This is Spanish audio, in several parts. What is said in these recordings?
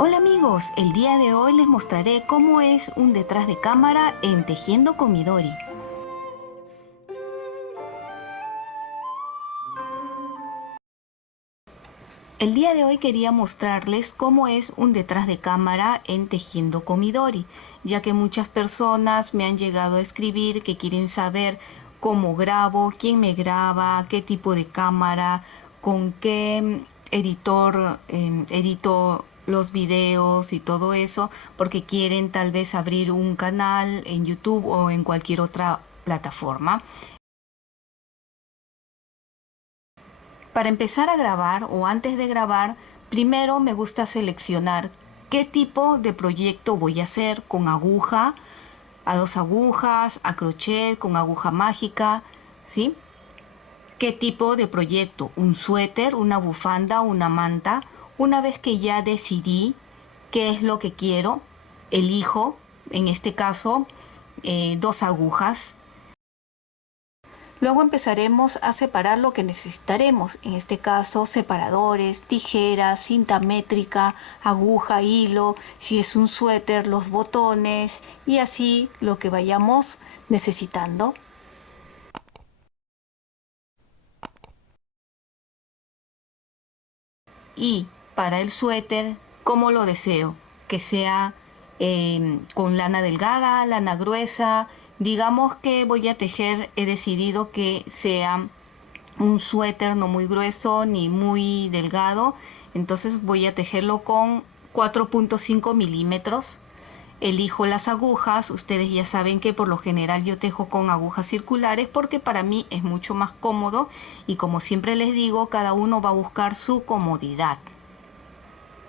Hola amigos, el día de hoy les mostraré cómo es un detrás de cámara en Tejiendo con Midori. El día de hoy quería mostrarles cómo es un detrás de cámara en Tejiendo con Midori, ya que muchas personas me han llegado a escribir que quieren saber cómo grabo, quién me graba, qué tipo de cámara, con qué editor edito los videos y todo eso, porque quieren tal vez abrir un canal en YouTube o en cualquier otra plataforma. Para empezar a grabar o antes de grabar, primero me gusta seleccionar qué tipo de proyecto voy a hacer con aguja, a 2 agujas, a crochet, con aguja mágica, ¿sí? ¿Qué tipo de proyecto? ¿Un suéter, una bufanda, una manta? Una vez que ya decidí qué es lo que quiero, elijo, en este caso, 2 agujas. Luego empezaremos a separar lo que necesitaremos, en este caso separadores, tijeras, cinta métrica, aguja, hilo, si es un suéter, los botones y así lo que vayamos necesitando. Y para el suéter, ¿cómo lo deseo? Que sea con lana delgada, lana gruesa. Digamos que voy a tejer, he decidido que sea un suéter no muy grueso ni muy delgado, entonces voy a tejerlo con 4.5 milímetros. Elijo las agujas, ustedes ya saben que por lo general yo tejo con agujas circulares porque para mí es mucho más cómodo y como siempre les digo, cada uno va a buscar su comodidad.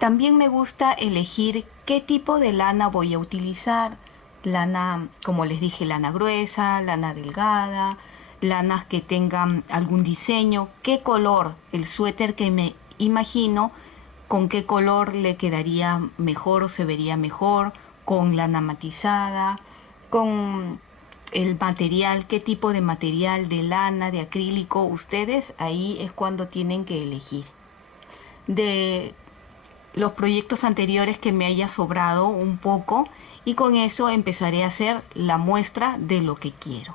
También me gusta elegir qué tipo de lana voy a utilizar. Lana, como les dije, lana gruesa, lana delgada, lanas que tengan algún diseño, qué color, el suéter que me imagino, con qué color le quedaría mejor o se vería mejor, con lana matizada, con el material, qué tipo de material, de lana, de acrílico, ustedes ahí es cuando tienen que elegir. De los proyectos anteriores que me haya sobrado un poco y con eso empezaré a hacer la muestra de lo que quiero.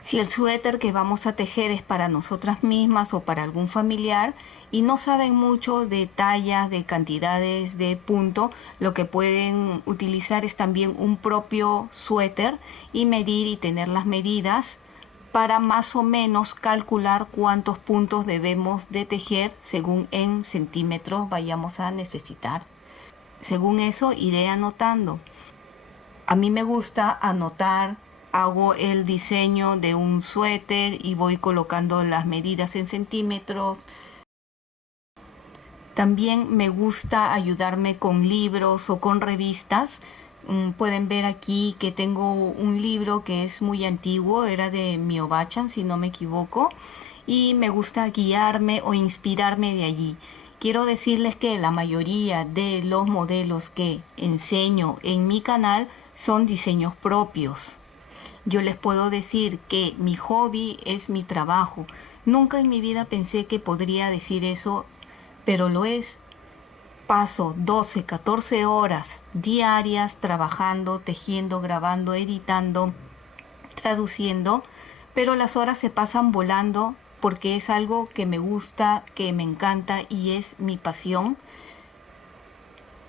Si el suéter que vamos a tejer es para nosotras mismas o para algún familiar y no saben mucho de tallas, de cantidades de punto, lo que pueden utilizar es también un propio suéter y medir y tener las medidas para más o menos calcular cuántos puntos debemos de tejer según en centímetros vayamos a necesitar. Según eso iré anotando. A mí me gusta anotar, hago el diseño de un suéter y voy colocando las medidas en centímetros. También me gusta ayudarme con libros o con revistas. Pueden ver aquí que tengo un libro que es muy antiguo, era de Miyobachan si no me equivoco, y me gusta guiarme o inspirarme de allí. Quiero decirles que la mayoría de los modelos que enseño en mi canal son diseños propios. Yo les puedo decir que mi hobby es mi trabajo. Nunca en mi vida pensé que podría decir eso, pero lo es. Paso 12, 14 horas diarias trabajando, tejiendo, grabando, editando, traduciendo, pero las horas se pasan volando porque es algo que me gusta, que me encanta y es mi pasión.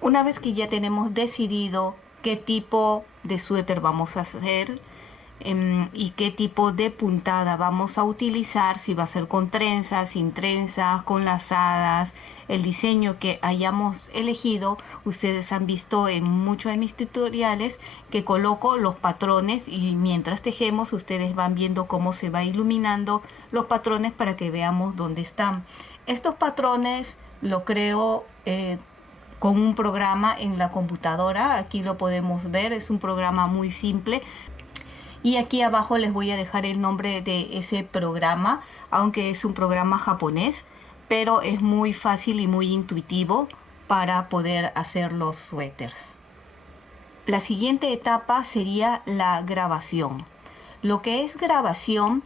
Una vez que ya tenemos decidido qué tipo de suéter vamos a hacer, y qué tipo de puntada vamos a utilizar, si va a ser con trenzas, sin trenzas, con lazadas, el diseño que hayamos elegido. Ustedes han visto en muchos de mis tutoriales que coloco los patrones y mientras tejemos ustedes van viendo cómo se va iluminando los patrones para que veamos dónde están. Estos patrones lo creo con un programa en la computadora, aquí lo podemos ver, es un programa muy simple. Y aquí abajo les voy a dejar el nombre de ese programa, aunque es un programa japonés, pero es muy fácil y muy intuitivo para poder hacer los suéteres. La siguiente etapa sería la grabación. Lo que es grabación,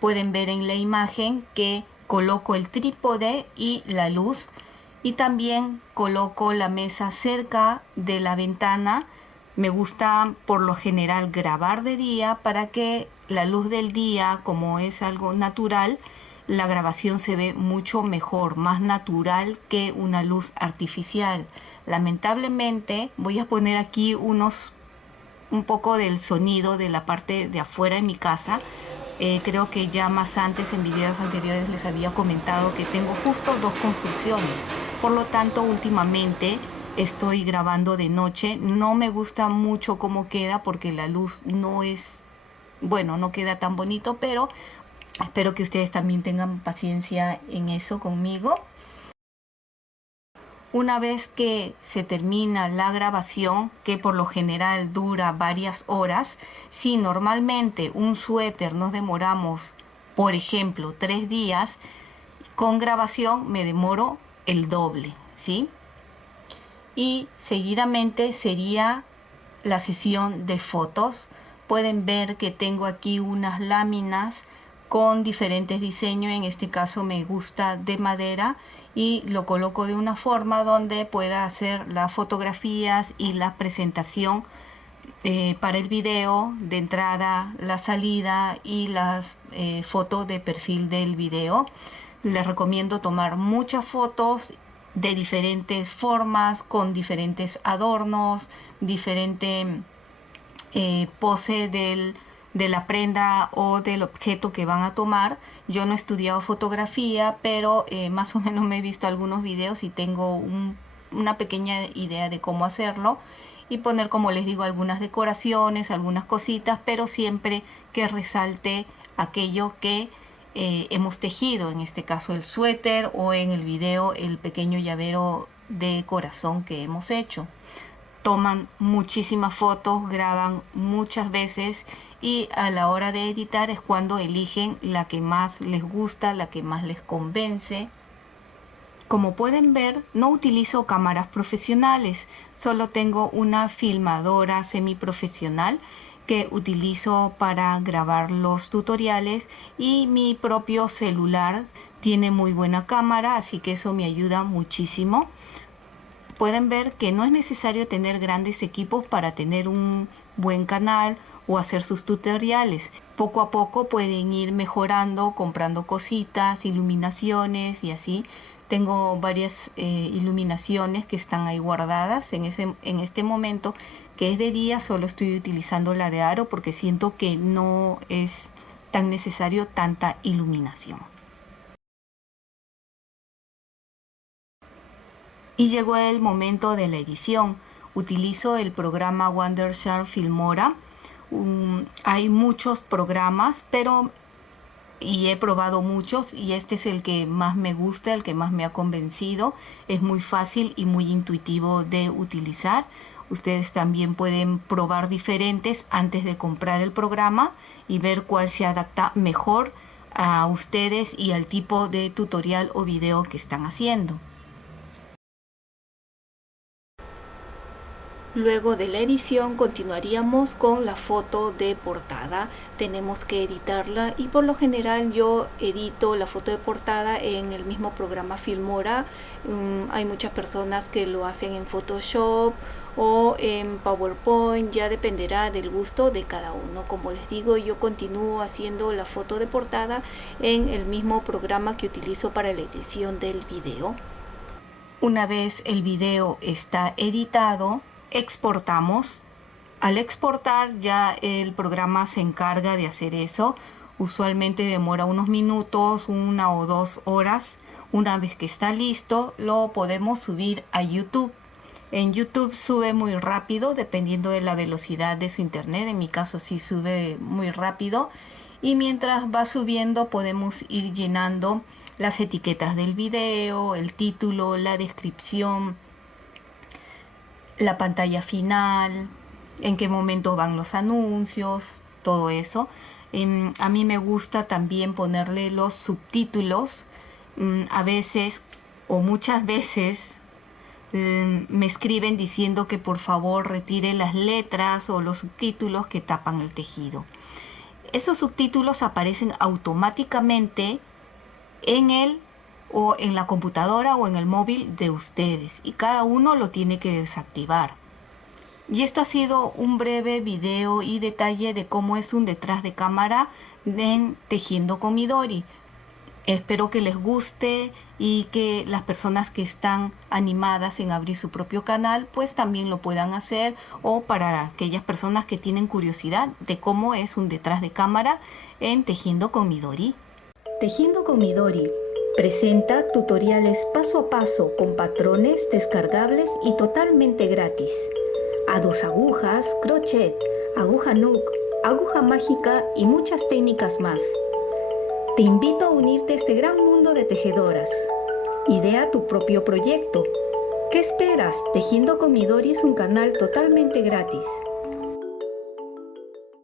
pueden ver en la imagen que coloco el trípode y la luz Y también coloco la mesa cerca de la ventana. Me gusta por lo general grabar de día para que la luz del día, como es algo natural, la grabación se ve mucho mejor, más natural que una luz artificial. Lamentablemente voy a poner aquí un poco del sonido de la parte de afuera de mi casa. Creo que ya más antes en videos anteriores les había comentado que tengo justo 2 construcciones. Por lo tanto, últimamente estoy grabando de noche. No me gusta mucho cómo queda porque la luz no es, bueno, no queda tan bonito, pero espero que ustedes también tengan paciencia en eso conmigo. Una vez que se termina la grabación, que por lo general dura varias horas, si normalmente un suéter nos demoramos, por ejemplo, 3 días, con grabación me demoro el doble, ¿sí? Y seguidamente sería la sesión de fotos. Pueden ver que tengo aquí unas láminas con diferentes diseños. En este caso me gusta de madera y lo coloco de una forma donde pueda hacer las fotografías y la presentación para el video de entrada, la salida y las fotos de perfil del video. Les recomiendo tomar muchas fotos de diferentes formas, con diferentes adornos, diferente pose de la prenda o del objeto que van a tomar. Yo no he estudiado fotografía, pero más o menos me he visto algunos videos y tengo una pequeña idea de cómo hacerlo. Y poner, como les digo, algunas decoraciones, algunas cositas, pero siempre que resalte aquello que hemos tejido, en este caso el suéter o en el video el pequeño llavero de corazón que hemos hecho. Toman muchísimas fotos, graban muchas veces y a la hora de editar es cuando eligen la que más les gusta, la que más les convence. Como pueden ver, no utilizo cámaras profesionales, solo tengo una filmadora semiprofesional que utilizo para grabar los tutoriales y mi propio celular tiene muy buena cámara, así que eso me ayuda muchísimo. Pueden ver que no es necesario tener grandes equipos para tener un buen canal o hacer sus tutoriales. Poco a poco pueden ir mejorando, comprando cositas, iluminaciones y así. Tengo varias iluminaciones que están ahí guardadas en este momento, que es de día. Solo estoy utilizando la de aro porque siento que no es tan necesario tanta iluminación. Y llegó el momento de la edición. Utilizo el programa Wondershare Filmora. Hay muchos programas, y he probado muchos y este es el que más me gusta, el que más me ha convencido. Es muy fácil y muy intuitivo de utilizar. Ustedes también pueden probar diferentes antes de comprar el programa y ver cuál se adapta mejor a ustedes y al tipo de tutorial o video que están haciendo. Luego de la edición continuaríamos con la foto de portada. Tenemos que editarla y por lo general yo edito la foto de portada en el mismo programa Filmora. Hay muchas personas que lo hacen en Photoshop o en PowerPoint, ya dependerá del gusto de cada uno. Como les digo, yo continúo haciendo la foto de portada en el mismo programa que utilizo para la edición del video. Una vez el video está editado, exportamos. Al exportar ya el programa se encarga de hacer eso. Usualmente demora unos minutos, 1 o 2 horas. Una vez que está listo, lo podemos subir a YouTube. En YouTube sube muy rápido dependiendo de la velocidad de su internet. En mi caso sí sube muy rápido. Y mientras va subiendo podemos ir llenando las etiquetas del video, el título, la descripción, la pantalla final, en qué momento van los anuncios, todo eso. A mí me gusta también ponerle los subtítulos. A veces o muchas veces me escriben diciendo que por favor retire las letras o los subtítulos que tapan el tejido. Esos subtítulos aparecen automáticamente en el o en la computadora o en el móvil de ustedes, y cada uno lo tiene que desactivar. Y esto ha sido un breve video y detalle de cómo es un detrás de cámara en Tejiendo con Midori. Espero que les guste y que las personas que están animadas en abrir su propio canal pues también lo puedan hacer, o para aquellas personas que tienen curiosidad de cómo es un detrás de cámara en Tejiendo con Midori. Tejiendo con Midori presenta tutoriales paso a paso con patrones descargables y totalmente gratis. A 2 agujas, crochet, aguja Nook, aguja mágica y muchas técnicas más. Te invito a unirte a este gran mundo de tejedoras. Idea tu propio proyecto. ¿Qué esperas? Tejiendo con Midori es un canal totalmente gratis.